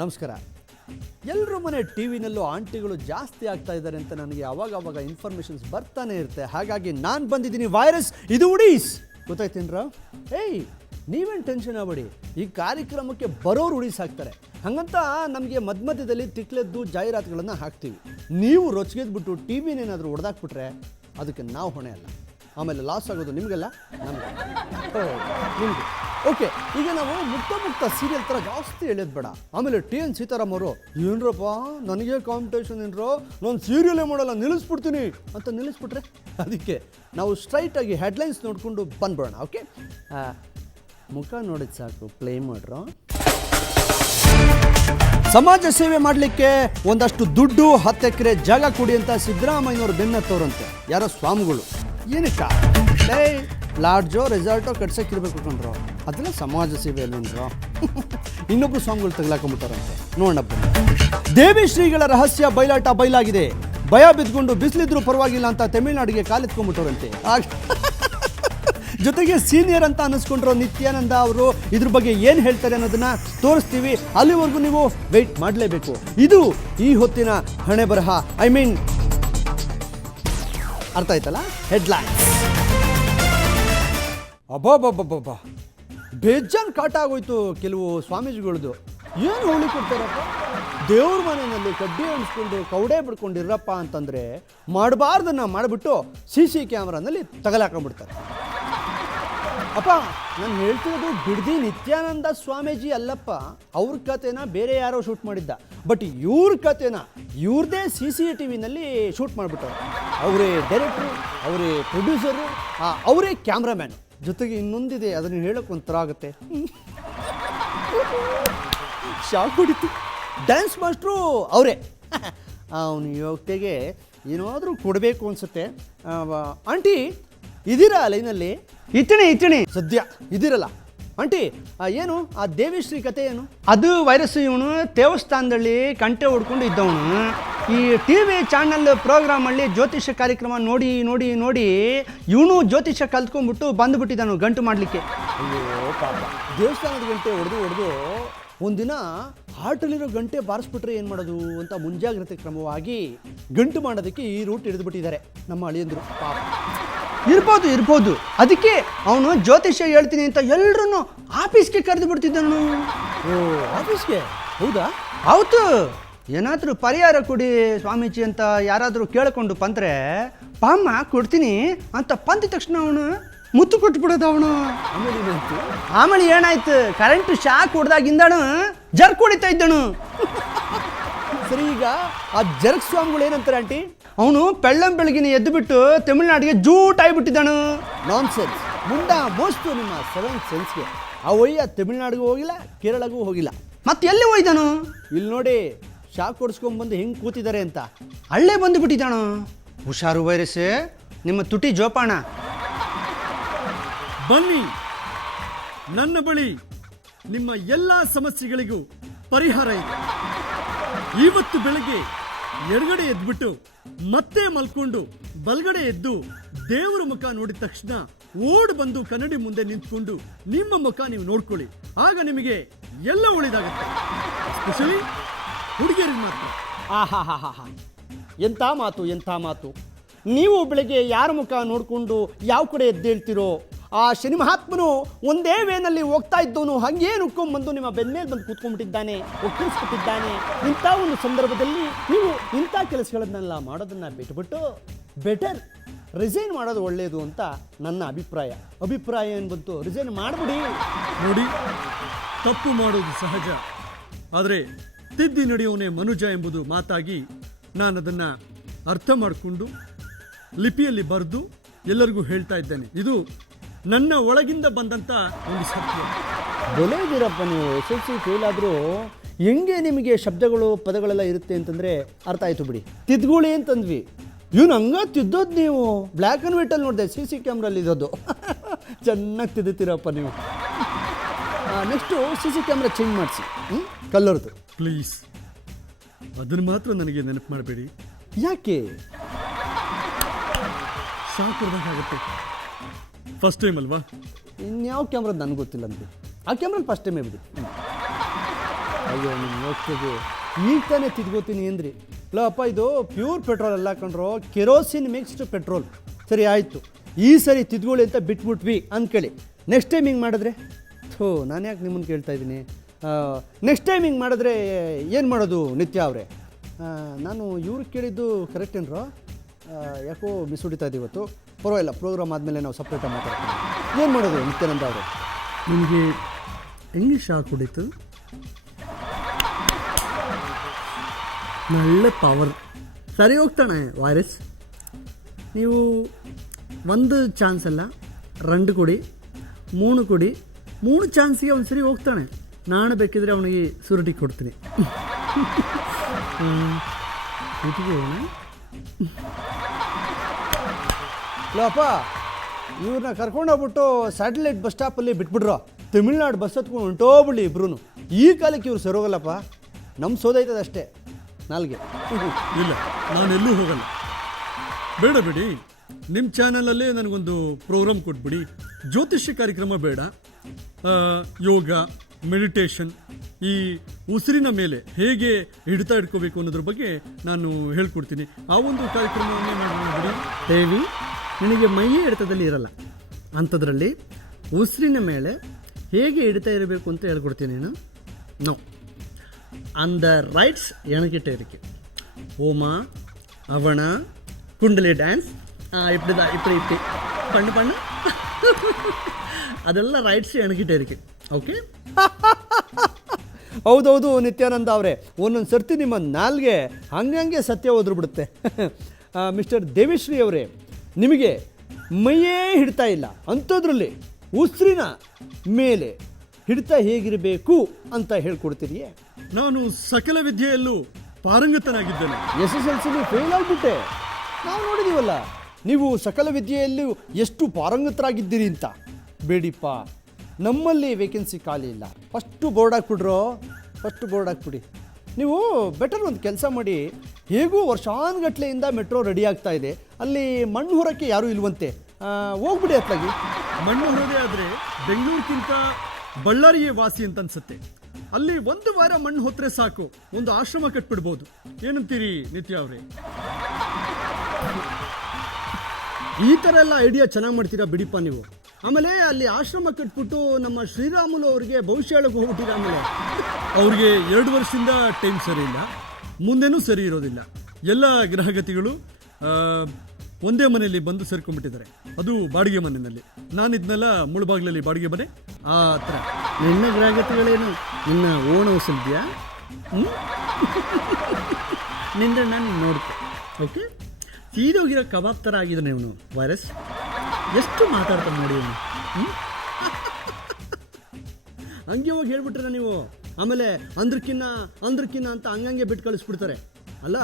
ನಮಸ್ಕಾರ. ಎಲ್ಲರ ಮನೆ ಟಿವಿನಲ್ಲೂ ಆಂಟಿಗಳು ಜಾಸ್ತಿ ಆಗ್ತಾ ಇದ್ದಾರೆ ಅಂತ ನನಗೆ ಅವಾಗ ಇನ್ಫಾರ್ಮೇಷನ್ಸ್ ಬರ್ತಾನೆ ಇರುತ್ತೆ. ಹಾಗಾಗಿ ನಾನು ಬಂದಿದ್ದೀನಿ. ವೈರಸ್ ಇದು ಉಡೀಸ್ ಗೊತ್ತಾಯ್ತೇನ್ರ? ಏಯ್, ನೀವೇನು ಟೆನ್ಷನ್ ಆಗಬೇಡಿ. ಈ ಕಾರ್ಯಕ್ರಮಕ್ಕೆ ಬರೋರು ಉಡೀಸ್ ಹಾಕ್ತಾರೆ. ಹಾಗಂತ ನಮಗೆ ಮಧ್ಯದಲ್ಲಿ ತಿಕ್ಲೆದ್ದು ಜಾಹೀರಾತುಗಳನ್ನು ಹಾಕ್ತೀವಿ. ನೀವು ರೊಚ್ಗೆದ್ಬಿಟ್ಟು ಟಿವಿನೇನಾದರೂ ಹೊಡೆದಾಕ್ಬಿಟ್ರೆ ಅದಕ್ಕೆ ನಾವು ಹೊಣೆ ಅಲ್ಲ. ಆಮೇಲೆ ಲಾಸ್ ಆಗೋದು ನಿಮಗೆಲ್ಲ, ನಮಗೆ, ನಿಮಗೆ. ಓಕೆ, ಈಗ ನಾವು ಮುಕ್ತ ಸೀರಿಯಲ್ ಥರ ಜಾಸ್ತಿ ಎಳೆಯೋದು ಬೇಡ. ಆಮೇಲೆ TN ಸೀತಾರಾಮ್ ಅವರು ಏನರಪ್ಪ ನನಗೆ ಕಾಂಪಿಟೇಷನ್ ಏನರೋ, ನಾನು ಸೀರಿಯಲೇ ಮಾಡಲ್ಲ ನಿಲ್ಲಿಸ್ಬಿಡ್ತೀನಿ ಅಂತ ನಿಲ್ಲಿಸ್ಬಿಟ್ರೆ, ಅದಕ್ಕೆ ನಾವು ಸ್ಟ್ರೈಟಾಗಿ ಹೆಡ್ಲೈನ್ಸ್ ನೋಡಿಕೊಂಡು ಬಂದ್ಬಿಡೋಣ. ಓಕೆ, ಮುಖ ನೋಡಿದ ಸಾಕು, ಪ್ಲೇ ಮಾಡ್ರು. ಸಮಾಜ ಸೇವೆ ಮಾಡಲಿಕ್ಕೆ ಒಂದಷ್ಟು ದುಡ್ಡು 10 ಎಕರೆ ಜಾಗ ಕೊಡಿ ಅಂತ ಸಿದ್ದರಾಮಯ್ಯನವ್ರು ಬೆನ್ನತ್ತವ್ರಂತೆ. ಯಾರೋ ಸ್ವಾಮಿಗಳು. ಏನಕ್ಕ ಲಾಡ್ಜೋ ರೆಸಾರ್ಟೋ ಕಟ್ಸೋಕ್ಕಿರ್ಬೇಕು ಕಣ್ರು, ಅದೆಲ್ಲ ಸಮಾಜ ಸೇವೆ ಅಲ್ವೇನ್ರು? ಇನ್ನೊಬ್ರು ಸ್ವಾಮಿಗಳು ತಗಲಾಕೊಂಬಿಟ್ಟಾರಂತೆ. ನೋಡೋಣ ಬನ್ನಿ. ದೇವಿ ಶ್ರೀಗಳ ರಹಸ್ಯ ಬಯಲಾಗಿದೆ. ಭಯ ಬಿದ್ದುಕೊಂಡು ಬಿಸಿಲಿದ್ರು ಪರವಾಗಿಲ್ಲ ಅಂತ ತಮಿಳುನಾಡಿಗೆ ಕಾಲೆತ್ಕೊಂಡ್ಬಿಟ್ಟವ್ರಂತೆ. ಜೊತೆಗೆ ಸೀನಿಯರ್ ಅಂತ ಅನ್ನಿಸ್ಕೊಂಡ್ರು ನಿತ್ಯಾನಂದ ಅವರು. ಇದ್ರ ಬಗ್ಗೆ ಏನು ಹೇಳ್ತಾರೆ ಅನ್ನೋದನ್ನ ತೋರಿಸ್ತೀವಿ. ಅಲ್ಲಿವರೆಗೂ ನೀವು ವೆಯ್ಟ್ ಮಾಡಲೇಬೇಕು. ಇದು ಈ ಹೊತ್ತಿನ ಹಣೆ ಬರಹ. ಐ ಮೀನ್, ಅರ್ಥ ಆಯ್ತಲ್ಲ? ಹೆಡ್ಲೈನ್ಸ್. ಅಬ್ಬಬ್ಬಬ್ಬಬ್ಬ, ಬೇಜಾನ್ ಕಾಟ ಆಗೋಯ್ತು ಕೆಲವು ಸ್ವಾಮೀಜಿಗಳದ್ದು. ಏನು ಹೋಳಿ ಕೊಡ್ತಾರಪ್ಪ? ದೇವ್ರ ಮನೆಯಲ್ಲಿ ಕಡ್ಡಿ ಅಣಿಸ್ಕೊಂಡು ಕವಡೆ ಬಿಡ್ಕೊಂಡಿರಪ್ಪ ಅಂತಂದರೆ ಮಾಡಬಾರ್ದನ್ನ ಮಾಡಿಬಿಟ್ಟು CC ಕ್ಯಾಮ್ರಾನಲ್ಲಿ ತಗಲಾಕೊಂಡ್ಬಿಡ್ತಾರೆ. ಅಪ್ಪ, ನಾನು ಹೇಳ್ತಿರೋದು ಬಿಡ್ದಿ ನಿತ್ಯಾನಂದ ಸ್ವಾಮೀಜಿ ಅಲ್ಲಪ್ಪ. ಅವ್ರ ಕಥೆನ ಬೇರೆ ಯಾರೋ ಶೂಟ್ ಮಾಡಿದ್ದ. ಬಟ್ ಇವ್ರ ಕಥೆನ ಇವ್ರದೇ CCTVನಲ್ಲಿ ಶೂಟ್ ಮಾಡಿಬಿಟ್ಟವ್ರು. ಅವರೇ ಡೈರೆಕ್ಟ್ರು, ಅವರೇ ಪ್ರೊಡ್ಯೂಸರು, ಅವರೇ ಕ್ಯಾಮ್ರಾಮ್ಯಾನ್. ಜೊತೆಗೆ ಇನ್ನೊಂದಿದೆ, ಅದನ್ನು ಹೇಳೋಕೆ ಒಂಥರ ಆಗುತ್ತೆ. ಶಾಕ್ ಹೊಡಿತು. ಡ್ಯಾನ್ಸ್ ಮಾಸ್ಟ್ರು ಅವರೇ. ಅವನು ಯೋಗ್ಯತೆಗೆ ಏನಾದರೂ ಕೊಡಬೇಕು ಅನಿಸುತ್ತೆ. ಆಂಟಿ ಇದ್ದೀರಾ ಲೈನಲ್ಲಿ? ಇತ್ತಣಿ ಸದ್ಯ ಇದಿರಲ್ಲ. ಆಂಟಿ, ಏನು ಆ ದೇವಿಶ್ರೀ ಕತೆ ಏನು? ಅದು ವೈರಸ್. ಇವನು ದೇವಸ್ಥಾನದಲ್ಲಿ ಕಂಟೆ ಹೊಡ್ಕೊಂಡು ಇದ್ದವನು. ಈ TV ಚಾನಲ್ ಪ್ರೋಗ್ರಾಮಲ್ಲಿ ಜ್ಯೋತಿಷ್ಯ ಕಾರ್ಯಕ್ರಮ ನೋಡಿ ಇವನು ಜ್ಯೋತಿಷ್ಯ ಕಲ್ತ್ಕೊಂಡ್ಬಿಟ್ಟು ಬಂದುಬಿಟ್ಟಿದ್ದಾನು ಗಂಟು ಮಾಡಲಿಕ್ಕೆ. ಅಯ್ಯೋ ಪಾಪ, ದೇವಸ್ಥಾನದ ಗಂಟೆ ಹೊಡೆದು ಒಂದಿನ ಹಾರ್ಟಲ್ಲಿರೋ ಗಂಟೆ ಬಾರಿಸ್ಬಿಟ್ರೆ ಏನು ಮಾಡೋದು ಅಂತ ಮುಂಜಾಗ್ರತೆ ಕ್ರಮವಾಗಿ ಗಂಟು ಮಾಡೋದಕ್ಕೆ ಈ ರೂಟ್ ಹಿಡಿದುಬಿಟ್ಟಿದ್ದಾರೆ ನಮ್ಮ ಅಳಿಯಂದರು. ಪಾಪ, ಇರ್ಬೋದು. ಅದಕ್ಕೆ ಅವನು ಜ್ಯೋತಿಷ್ಯ ಹೇಳ್ತೀನಿ ಅಂತ ಎಲ್ಲರೂ ಆಫೀಸ್ಗೆ ಕರೆದು ಬಿಡ್ತಿದ್ದನು. ಓ, ಆಫೀಸ್ಗೆ? ಹೌದಾ? ಹೌದು. ಏನಾದರೂ ಪರಿಹಾರ ಕೊಡಿ ಸ್ವಾಮೀಜಿ ಅಂತ ಯಾರಾದರೂ ಕೇಳಿಕೊಂಡು ಬಂದರೆ ಪಾಮ್ಮ ಕೊಡ್ತೀನಿ ಅಂತ ಬಂದ ತಕ್ಷಣ ಅವನು ಮುತ್ತು ಕೊಟ್ಬಿಡೋದು ಅವನು. ಆಮೇಲೆ ಏನಾಯ್ತು? ಕರೆಂಟ್ ಶಾಕ್ ಹೊಡೆದಾಗಿಂದನು ಜರ್ಕ್ ಹೊಡಿತಾ ಇದ್ದನು. ಸರಿ, ಈಗ ಆ ಜರ್ಕ್ ಸ್ವಾಮಿಗಳು ಏನಂತಾರೆ ಆಂಟಿ? ಅವನು ಬೆಳಗಿನ ಎದ್ದು ಬಿಟ್ಟು ತಮಿಳುನಾಡಿಗೆ ಜೂಟ್ ಆಗಿಬಿಟ್ಟಿದ್ದಾನು. ನಾನ್ ಸೆನ್ಸ್ ಮುಂಡ ಮೋಸ್ಟು ನಿಮ್ಮ 7th ಸೆನ್ಸ್ಗೆ. ಆ ಒಯ್ಯ ತಮಿಳುನಾಡಿಗೂ ಹೋಗಿಲ್ಲ, ಕೇರಳಗೂ ಹೋಗಿಲ್ಲ, ಮತ್ತೆ ಎಲ್ಲಿ ಹೋಯ್ದಾನು? ಇಲ್ಲಿ ನೋಡಿ, ಶಾಕ್ ಹೊಡ್ಸ್ಕೊಂಡ್ಬಂದು ಹೆಂಗೆ ಕೂತಿದ್ದಾರೆ ಅಂತ. ಅಲ್ಲೇ ಬಂದು ಬಿಟ್ಟಿದ್ದಾನು. ಹುಷಾರು ವೈರಸ್, ನಿಮ್ಮ ತುಟಿ ಜೋಪಾನ. ಬನ್ನಿ ನನ್ನ ಬಳಿ, ನಿಮ್ಮ ಎಲ್ಲ ಸಮಸ್ಯೆಗಳಿಗೂ ಪರಿಹಾರ ಇದೆ. ಇವತ್ತು ಬೆಳಗ್ಗೆ ಎಡಗಡೆ ಎದ್ಬಿಟ್ಟು ಮತ್ತೆ ಮಲ್ಕೊಂಡು ಬಲಗಡೆ ಎದ್ದು ದೇವರ ಮುಖ ನೋಡಿದ ತಕ್ಷಣ ಓಡ್ ಬಂದು ಕನ್ನಡಿ ಮುಂದೆ ನಿಂತ್ಕೊಂಡು ನಿಮ್ಮ ಮುಖ ನೀವು ನೋಡ್ಕೊಳ್ಳಿ. ಆಗ ನಿಮಗೆ ಎಲ್ಲ ಒಳ್ಳೇದಾಗುತ್ತೆ. ಎಸ್ಪೆಷಲಿ ಹುಡುಗಿಯರಿಗೆ ಮಾತ್ರ. ಆಹಾ, ಎಂಥ ಮಾತು. ನೀವು ಬೆಳಗ್ಗೆ ಯಾರ ಮುಖ ನೋಡಿಕೊಂಡು ಯಾವ ಕಡೆ ಎದ್ದೇಳ್ತಿರೋ, ಆ ಶನಿ ಮಹಾತ್ಮನು ಒಂದೇ ವೇನಲ್ಲಿ ಹೋಗ್ತಾ ಇದ್ದವನು ಹಾಗೇ ನುಕ್ಕೊಂಡ್ಬಂದು ನಿಮ್ಮ ಬೆನ್ಮೇಲೆ ಬಂದು ಕೂತ್ಕೊಂಡ್ಬಿಟ್ಟಿದ್ದಾನೆ, ಒಕ್ಕಿಸ್ಬಿಟ್ಟಿದ್ದಾನೆ. ಇಂಥ ಒಂದು ಸಂದರ್ಭದಲ್ಲಿ ನೀವು ಇಂಥ ಕೆಲಸಗಳನ್ನೆಲ್ಲ ಮಾಡೋದನ್ನು ಬಿಟ್ಬಿಟ್ಟು ಬೆಟರ್ ರಿಸೈನ್ ಮಾಡೋದು ಒಳ್ಳೆಯದು ಅಂತ ನನ್ನ ಅಭಿಪ್ರಾಯ ಏನು ಬಂತು? ರಿಸೈನ್ ಮಾಡಿಬಿಡಿ. ನೋಡಿ, ತಪ್ಪು ಮಾಡೋದು ಸಹಜ, ಆದರೆ ತಿದ್ದಿ ನಡೆಯೋನೇ ಮನುಜ ಎಂಬುದು ಮಾತಾಗಿ ನಾನು ಅದನ್ನು ಅರ್ಥ ಮಾಡಿಕೊಂಡು ಲಿಪಿಯಲ್ಲಿ ಬರೆದು ಎಲ್ಲರಿಗೂ ಹೇಳ್ತಾ ಇದ್ದೇನೆ. ಇದು ನನ್ನ ಒಳಗಿಂದ ಬಂದಂಥ ಒಂದು ಸತ್ಯ. ಬೆಲೆ ಇದ್ದೀರಪ್ಪ ನೀವು. SSLC ಫೇಲ್ ಆದರೂ ಹೆಂಗೆ ನಿಮಗೆ ಶಬ್ದಗಳು ಪದಗಳೆಲ್ಲ ಇರುತ್ತೆ ಅಂತಂದರೆ ಅರ್ಥ ಆಯಿತು ಬಿಡಿ. ತಿದ್ಗುಳಿ ಅಂತಂದ್ವಿ, ಇವನು ಹಂಗ ತಿದ್ದೋದು ನೀವು. ಬ್ಲ್ಯಾಕ್ ಆ್ಯಂಡ್ ವೈಟಲ್ಲಿ ನೋಡಿದೆ, CC ಕ್ಯಾಮ್ರಲ್ಲಿ ಇರೋದು. ಚೆನ್ನಾಗಿ ತಿದ್ದುತ್ತೀರಪ್ಪ ನೀವು. ನೆಕ್ಸ್ಟು CC ಕ್ಯಾಮ್ರಾ ಚೇಂಜ್ ಮಾಡಿಸಿ, ಕಲ್ಲರ್ದು ಪ್ಲೀಸ್. ಅದನ್ನು ಮಾತ್ರ ನನಗೆ ನೆನಪು ಮಾಡಬೇಡಿ. ಯಾಕೆ? ಶಾಕ್ ಹೊಡೆದಾಗುತ್ತೆ. ಫಸ್ಟ್ ಟೈಮ್ ಅಲ್ವಾ? ಇನ್ಯಾವ ಕ್ಯಾಮ್ರದ್ದು ನನಗೆ ಗೊತ್ತಿಲ್ಲ ಅಂತೆ. ಆ ಕ್ಯಾಮ್ರಲ್ಲಿ ಫಸ್ಟ್ ಟೈಮೇ ಬಿಡಿ. ಅಯ್ಯೋ ನಿಮ್ಮ ಯೋಗ್ಯತೆಗೆ ಈಗ ತಾನೇ ತಿದ್ಕೋತೀನಿ ಅಂದ್ರಿ. ಅಪ್ಪ ಇದು ಪ್ಯೂರ್ ಪೆಟ್ರೋಲ್ ಎಲ್ಲ ಕಂಡ್ರು, ಕೆರೋಸಿನ್ ಮಿಕ್ಸ್ಡ್ ಪೆಟ್ರೋಲ್. ಸರಿ ಆಯಿತು, ಈ ಸರಿ ತಿದ್ಕೊಳ್ಳಿ ಅಂತ ಬಿಟ್ಬಿಟ್ವಿ ಅಂದ್ಕೊಳ್ಳಿ. ನೆಕ್ಸ್ಟ್ ಟೈಮ್ ಹಿಂಗೆ ಮಾಡಿದ್ರೆ ನಾನು ಯಾಕೆ ನಿಮ್ಮನ್ನು ಕೇಳ್ತಾ ಇದ್ದೀನಿ. ನೆಕ್ಸ್ಟ್ ಟೈಮ್ ಹಿಂಗೆ ಮಾಡಿದ್ರೆ ಏನು ಮಾಡೋದು ನಿತ್ಯ ಅವರೇ? ನಾನು ಇವ್ರಿಗೆ ಕೇಳಿದ್ದು ಕರೆಕ್ಟ್ ಏನ್ರೋ? ಯಾಕೋ ಮಿಸ್ ಹೊಡಿತಾ ಇದ್ದೀವಿ ಇವತ್ತು. ಪರವಾಗಿಲ್ಲ, ಪ್ರೋಗ್ರಾಮ್ ಆದಮೇಲೆ ನಾವು ಸಪ್ರೇಟಾಗಿ ಮಾತಾಡ್ತೀವಿ. ಏನು ಮಾಡೋದು ನಿತ್ಯಾನಂದ ಅವರೇ? ನಿಮಗೆ ಇಂಗ್ಲೀಷ್ ಯಾಕೆ ಹೊಡಿತು? ಒಳ್ಳೆ ಪವರ್. ಸರಿ ಹೋಗ್ತಾನೆ ವೈರಸ್. ನೀವು ಒಂದು ಚಾನ್ಸ್ ಅಲ್ಲ, 2 ಕೊಡಿ, 3 ಕೊಡಿ, 3 ಚಾನ್ಸಿಗೆ ಒಂದು ಸರಿ ಹೋಗ್ತಾನೆ. ನಾನು ಬೇಕಿದ್ರೆ ಅವನಿಗೆ ಸುರುಟಿ ಕೊಡ್ತೀನಿ. ಅಪ್ಪ ಇವ್ರನ್ನ ಕರ್ಕೊಂಡೋಗ್ಬಿಟ್ಟು ಸ್ಯಾಟಲೈಟ್ ಬಸ್ ಸ್ಟಾಪಲ್ಲಿ ಬಿಟ್ಬಿಡ್ರೋ. ತಮಿಳ್ನಾಡು ಬಸ್ ಹತ್ಕೊಂಡು ಹೊಂಟೋಗ್ಬಿಡ್ಲಿ ಇಬ್ರು. ಈ ಕಾಲಕ್ಕೆ ಇವ್ರು ಸರೋಗಲ್ಲಪ್ಪ, ನಮ್ಮ ಸೋದೈತದ ಅಷ್ಟೇ ನಾಲ್ಗೆ. ಇಲ್ಲ, ನಾನೆಲ್ಲೂ ಹೋಗಲ್ಲ. ಬೇಡ ಬಿಡಿ, ನಿಮ್ಮ ಚಾನಲಲ್ಲೇ ನನಗೊಂದು ಪ್ರೋಗ್ರಾಮ್ ಕೊಟ್ಬಿಡಿ. ಜ್ಯೋತಿಷ್ಯ ಕಾರ್ಯಕ್ರಮ ಬೇಡ, ಯೋಗ, ಮೆಡಿಟೇಷನ್, ಈ ಉಸಿರಿನ ಮೇಲೆ ಹೇಗೆ ಹಿಡಿತ ಇಟ್ಕೋಬೇಕು ಅನ್ನೋದ್ರ ಬಗ್ಗೆ ನಾನು ಹೇಳ್ಕೊಡ್ತೀನಿ. ಆ ಒಂದು ಕಾರ್ಯಕ್ರಮವನ್ನೇ ಮಾಡಿಬಿಡಿ. ದೇವಿ, ನಿನಗೆ ಮೈಯೇ ಹಿಡಿತದಲ್ಲಿ ಇರಲ್ಲ, ಅಂಥದ್ರಲ್ಲಿ ಉಸಿರಿನ ಮೇಲೆ ಹೇಗೆ ಹಿಡಿತ ಇರಬೇಕು ಅಂತ ಹೇಳ್ಕೊಡ್ತೀನಿ ನಾನು. ನೋ, அந்த ரைட்ஸ் எனக்கிட்ட இருக்கு. ஓமா, அவன, குண்டலி ಡ್ಯಾನ್ಸ್, இப்படிதான் இப்படி பண்ணு ಅದೆಲ್ಲ ರೈಟ್ಸ್ எனக்கிட்ட இருக்கு. ಓಕೆ? ಹೌದೌದು ನಿತ್ಯಾನಂದ ಅವರೇ, ಒಂದೊಂದು ಸರ್ತಿ ನಿಮ್ಮ ನಾಲ್ಗೆ ಹಂಗಂಗೆ ಸತ್ಯ ಹೋದ್ರು ಬಿಡುತ್ತೆ. ಮಿಸ್ಟರ್ ದೇವಿಶ್ರೀ ಅವರೇ, ನಿಮಗೆ ಮೈಯೇ ಹಿಡ್ತಾ ಇಲ್ಲ, ಅಂಥದ್ರಲ್ಲಿ ಉಸಿರಿನ ಮೇಲೆ ಹಿಡಿತ ಹೇಗಿರಬೇಕು ಅಂತ ಹೇಳ್ಕೊಡ್ತೀರಿಯೇ? ನಾನು ಸಕಲ ವಿದ್ಯೆಯಲ್ಲೂ ಪಾರಂಗತನಾಗಿದ್ದೇನೆ. SSLC fail ಆಗಿಬಿಟ್ಟೆ. ನಾವು ನೋಡಿದೀವಲ್ಲ, ನೀವು ಸಕಲ ವಿದ್ಯೆಯಲ್ಲೂ ಎಷ್ಟು ಪಾರಂಗತರಾಗಿದ್ದೀರಿ ಅಂತ. ಬೇಡಿಪ್ಪ, ನಮ್ಮಲ್ಲಿ ವೇಕೆನ್ಸಿ ಖಾಲಿ ಇಲ್ಲ. ಫಸ್ಟು ಬೋರ್ಡ್ ಹಾಕ್ಬಿಡಿ. ನೀವು ಬೆಟರ್ ಒಂದು ಕೆಲಸ ಮಾಡಿ, ಹೇಗೂ ವರ್ಷಾನುಗಟ್ಲೆಯಿಂದ ಮೆಟ್ರೋ ರೆಡಿ ಆಗ್ತಾ ಇದೆ, ಅಲ್ಲಿ ಮಣ್ಣು ಹೊರಕ್ಕೆ ಯಾರೂ ಇಲ್ವಂತೆ, ಹೋಗ್ಬಿಡಿ ಅತ್ಲಾಗಿ. ಮಣ್ಣು ಹೊರದೇ ಆದರೆ ಬೆಂಗಳೂರಿಗಿಂತ ಬಳ್ಳಾರಿಯೇ ವಾಸಿ ಅಂತ ಅನ್ಸುತ್ತೆ. ಅಲ್ಲಿ 1 ವಾರ ಮಣ್ಣು ಹೊತ್ತರೆ ಸಾಕು, ಒಂದು ಆಶ್ರಮ ಕಟ್ಬಿಡ್ಬೋದು. ಏನಂತೀರಿ ನಿತ್ಯ ಅವರೇ? ಈ ಥರ ಎಲ್ಲ ಐಡಿಯಾ ಚೆನ್ನಾಗಿ ಮಾಡ್ತೀರಾ ಬಿಡಿಪ್ಪ ನೀವು. ಆಮೇಲೆ ಅಲ್ಲಿ ಆಶ್ರಮ ಕಟ್ಬಿಟ್ಟು ನಮ್ಮ ಶ್ರೀರಾಮುಲು ಅವರಿಗೆ ಭವಿಷ್ಯ ಹೇಳಕ್ಕೆ ಹೋಗ್ಬಿಟ್ಟಿರ. ಆಮೇಲೆ ಅವ್ರಿಗೆ 2 ವರ್ಷದಿಂದ ಟೈಮ್ ಸರಿ ಇಲ್ಲ, ಮುಂದೆನೂ ಸರಿ ಇರೋದಿಲ್ಲ. ಎಲ್ಲ ಗ್ರಹಗತಿಗಳು ಒಂದೇ ಮನೆಯಲ್ಲಿ ಬಂದು ಸೇರ್ಕೊಂಡ್ಬಿಟ್ಟಿದ್ದಾರೆ, ಅದು ಬಾಡಿಗೆ ಮನೆಯಲ್ಲಿ. ನಾನಿದ್ನೆಲ್ಲ ಮುಳುಬಾಗ್ಲಲ್ಲಿ ಬಾಡಿಗೆ ಮನೆ, ಆ ಥರ. ನಿನ್ನ ಗ್ರಹಗತಿಗಳೇನು ನಿನ್ನ ಓನ್ ಹೌಸ್ ಇದೆಯಾ? ನಿಂದ ನಾನು ನೋಡ್ತೆ. ಓಕೆ, ಸೀದೋಗಿರೋ ಕಬಾಬ್ ಥರ ಆಗಿದ್ದಾನೆ ಇವನು ವೈರಸ್. ಎಷ್ಟು ಮಾತಾಡ್ತಾನೆ ನೋಡಿ ಇವನು. ಹಂಗೆ ಹೋಗಿ ಹೇಳ್ಬಿಟ್ರೆ ನೀವು, ಆಮೇಲೆ ಅಂದ್ರಕ್ಕಿನ್ನ ಅಂತ ಹಂಗಂಗೆ ಬಿಟ್ಟು ಕಳಿಸ್ಬಿಡ್ತಾರೆ. ಅಲ್ಲ,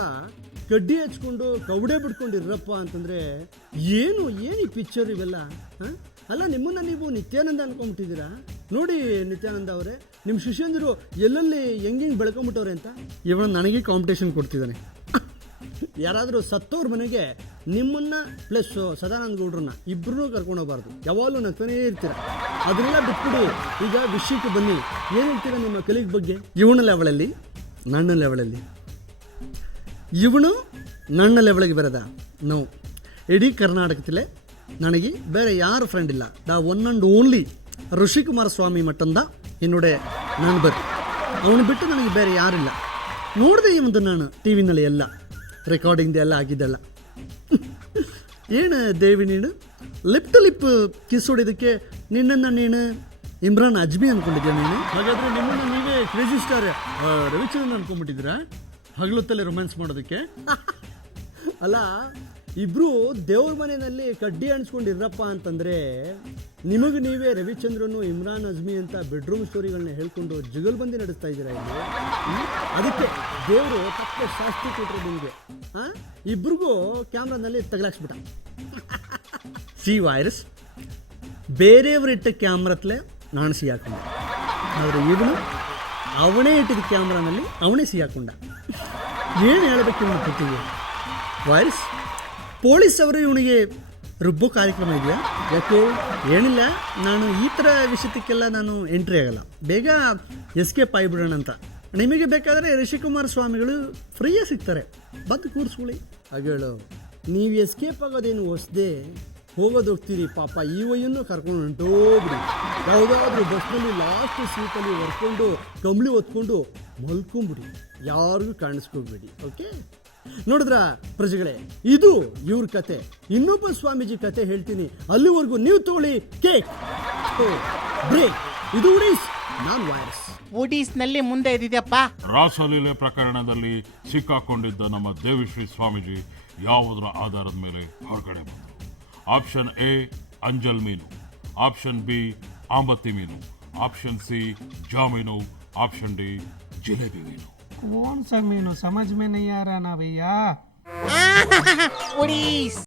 ಕಡ್ಡಿ ಹಚ್ಕೊಂಡು ಕವಡೆ ಬಿಟ್ಕೊಂಡು ಇರಪ್ಪ ಅಂತಂದರೆ ಏನು ಈ ಪಿಕ್ಚರ್ ಇವೆಲ್ಲ? ಅಲ್ಲ, ನಿಮ್ಮನ್ನು ನೀವು ನಿತ್ಯಾನಂದ ಅನ್ಕೊಂಬಿಟ್ಟಿದ್ದೀರಾ ನೋಡಿ. ನಿತ್ಯಾನಂದ ಅವರೇ, ನಿಮ್ಮ ಶಿಷ್ಯಂದಿರು ಎಲ್ಲೆಲ್ಲಿ ಹೆಂಗೆ ಬೆಳ್ಕೊಂಬಿಟ್ಟವ್ರೆ ಅಂತ. ಇವನು ನನಗೆ ಕಾಂಪಿಟೇಷನ್ ಕೊಡ್ತಿದ್ದಾನೆ. ಯಾರಾದರೂ ಸತ್ತೋರ್ ಮನೆಗೆ ನಿಮ್ಮನ್ನು ಪ್ಲಸ್ ಸದಾನಂದ ಗೌಡ್ರನ್ನ ಇಬ್ಬರೂ ಕರ್ಕೊಂಡೋಗ್ಬಾರ್ದು. ಯಾವಾಗಲೂ ನಗ್ತಾನೇ ಇರ್ತೀರ. ಅದನ್ನೆಲ್ಲ ಬಿಟ್ಬಿಡಿ. ಈಗ ವಿಷಯಕ್ಕೆ ಬನ್ನಿ, ಏನು ಹೇಳ್ತೀರಾ ನಿಮ್ಮ ಕಲೀಗ್ ಬಗ್ಗೆ? ಇವನ ಲೆವೆಲಲ್ಲಿ, ನನ್ನ ಲೆವೆಲಲ್ಲಿ. ಇವನು ನನ್ನ ಲೆವೆಲ್ಗೆ ಬರೋದ? ನೋ. ಇಡೀ ಕರ್ನಾಟಕದಲ್ಲೇ ನನಗೆ ಬೇರೆ ಯಾರು ಫ್ರೆಂಡ್ ಇಲ್ಲ. The one and only Rishikumara ಸ್ವಾಮಿ ಮಟ್ಟಂದ என்னோட ನನ್ಬರ್. ಅವನು ಬಿಟ್ಟು ನನಗೆ ಬೇರೆ ಯಾರಿಲ್ಲ. ನೋಡಿದೆ ಇವತ್ತು ನಾನು ಟಿ ವಿನಲ್ಲಿ ಎಲ್ಲ ರೆಕಾರ್ಡಿಂಗ್ ಎಲ್ಲ ಆಗಿದ್ದೆಲ್ಲ. ಏನು ದೇವಿ, ನೀನು ಲಿಪ್ ಟು ಲಿಪ್ ಕಿಸ್ ಹೊಡಿಯೋದಕ್ಕೆ ನಿನ್ನನ್ನು ನೀನು ಇಮ್ರಾನ್ ಅಜ್ಮಿ ಅಂದ್ಕೊಂಡಿದ್ಯಾ ನೀನು? ಹಾಗಾದರೆ ನಿಮ್ಮನ್ನು ನೀವೇ ಕ್ರೇಜಿ ಸ್ಟಾರ್ ರವಿಚಂದ್ರನ್ ಅಂದ್ಕೊಂಡ್ಬಿಟ್ಟಿದ್ದೀರಾ ಹಗಲೊತ್ತಲ್ಲೇ ರೊಮ್ಯಾನ್ಸ್ ಮಾಡೋದಕ್ಕೆ? ಅಲ್ಲ, ಇಬ್ಬರು ದೇವ್ರ ಮನೆಯಲ್ಲಿ ಕಡ್ಡಿ ಅಣಿಸ್ಕೊಂಡಿರಪ್ಪ ಅಂತಂದರೆ ನಿಮಗೆ ನೀವೇ ರವಿಚಂದ್ರನು ಇಮ್ರಾನ್ ಅಜ್ಮಿ ಅಂತ ಬೆಡ್ರೂಮ್ ಸ್ಟೋರಿಗಳನ್ನ ಹೇಳ್ಕೊಂಡು ಜುಗಲ್ಬಂದಿ ನಡೆಸ್ತಾ ಇದ್ದೀರಾ ಇಲ್ಲಿ. ಅದಕ್ಕೆ ದೇವರು ತಕ್ಕ ಶಾಸ್ತಿ ಕೊಟ್ಟರು ನಿಮಗೆ. ಇಬ್ರಿಗೂ ಕ್ಯಾಮ್ರಾನಲ್ಲಿ ತಗಲಾಕ್ಸ್ಬಿಟ್ಟ. ಸಿ ವೈರಸ್, ಬೇರೆಯವರಿಟ್ಟ ಕ್ಯಾಮ್ರತ್ಲೆ ನಾನು ಸಿಗಾಕೊಂಡೆ, ಆದರೆ ಇವನು ಅವನೇ ಇಟ್ಟಿದ್ದ ಕ್ಯಾಮ್ರಾನಲ್ಲಿ ಅವನೇ ಸಿಗಾಕೊಂಡ. ಏನು ಹೇಳಬೇಕು ಇವನು ಪುಟ್ಟಿಗೆ? ವೈರಸ್, ಪೊಲೀಸ್ ಅವರು ಇವನಿಗೆ ರುಬ್ಬೋ ಕಾರ್ಯಕ್ರಮ ಇದೆಯಾ? ಯಾಕೆ? ಏನಿಲ್ಲ, ನಾನು ಈ ಥರ ವಿಷಯಕ್ಕೆಲ್ಲ ನಾನು ಎಂಟ್ರಿ ಆಗಲ್ಲ, ಬೇಗ ಎಸ್ಕೇಪ್ ಆಗಿಬಿಡೋಣ ಅಂತ. ನಿಮಗೆ ಬೇಕಾದರೆ ರಿಷಿಕುಮಾರ್ ಸ್ವಾಮಿಗಳು ಫ್ರೀಯೇ ಸಿಗ್ತಾರೆ, ಬಂದು ಕೂರಿಸ್ಕೊಳ್ಳಿ. ಹಾಗೇಳು ನೀವು ಎಸ್ಕೇಪ್ ಆಗೋದೇನು ಹೊಸದೇ, ಹೋಗೋದೋಗ್ತೀರಿ ಪಾಪ ಈ ವಯ್ಯನ್ನು ಕರ್ಕೊಂಡು ಹೊಂಟೋಗ್ರಿ. ಯಾವುದಾದ್ರೂ ಬಸ್ನಲ್ಲಿ ಲಾಸ್ಟ್ ಸೀಟಲ್ಲಿ ಹೊರ್ಕೊಂಡು ಕಂಬಳಿ ಹೊತ್ಕೊಂಡು ಮಲ್ಕೊಂಬಿಡಿ, ಯಾರಿಗೂ ಕಾಣಿಸ್ಕೋಬೇಡಿ. ಓಕೆ, ನೋಡಿದ್ರ ಪ್ರಜೆಗಳೇ, ಇದು ಇವ್ರ ಕತೆ. ಇನ್ನೊಬ್ಬ ಸ್ವಾಮೀಜಿ ಕತೆ ಹೇಳ್ತೀನಿ, ಅಲ್ಲಿವರೆಗೂ ನೀವು ತಗೊಳ್ಳಿ ಕೇಕ್. ಬ್ರೇಕ್. ಇದು ಉಡೀಸ್, ನಾನ್ ವೈರಸ್. ನಲ್ಲಿ ಮುಂದೆ ಇದ್ದಿದ್ಯಪ್ಪ. ರಾಸಲೀಲೆ ಪ್ರಕರಣದಲ್ಲಿ ಸಿಕ್ಕಾಕೊಂಡಿದ್ದ ನಮ್ಮ ದೇವಿಶ್ರೀ ಸ್ವಾಮೀಜಿ ಯಾವುದರ ಆಧಾರದ ಮೇಲೆ ಹೊರಗಡೆ ಬಂದರು? ಆಪ್ಷನ್ ಎ ಅಂಜಲ್ ಮೀನು, ಆಪ್ಷನ್ ಬಿ ಆಂಬತ್ತಿ ಮೀನು, ಆಪ್ಷನ್ ಸಿ ಜಾಮೀನು, ಆಪ್ಷನ್ ಡಿ ಜಿಲೇಬಿ ಮೀನು. कौन सा मीनू समझ में नहीं आ रहा ना भैया. ಒಡೀಸ್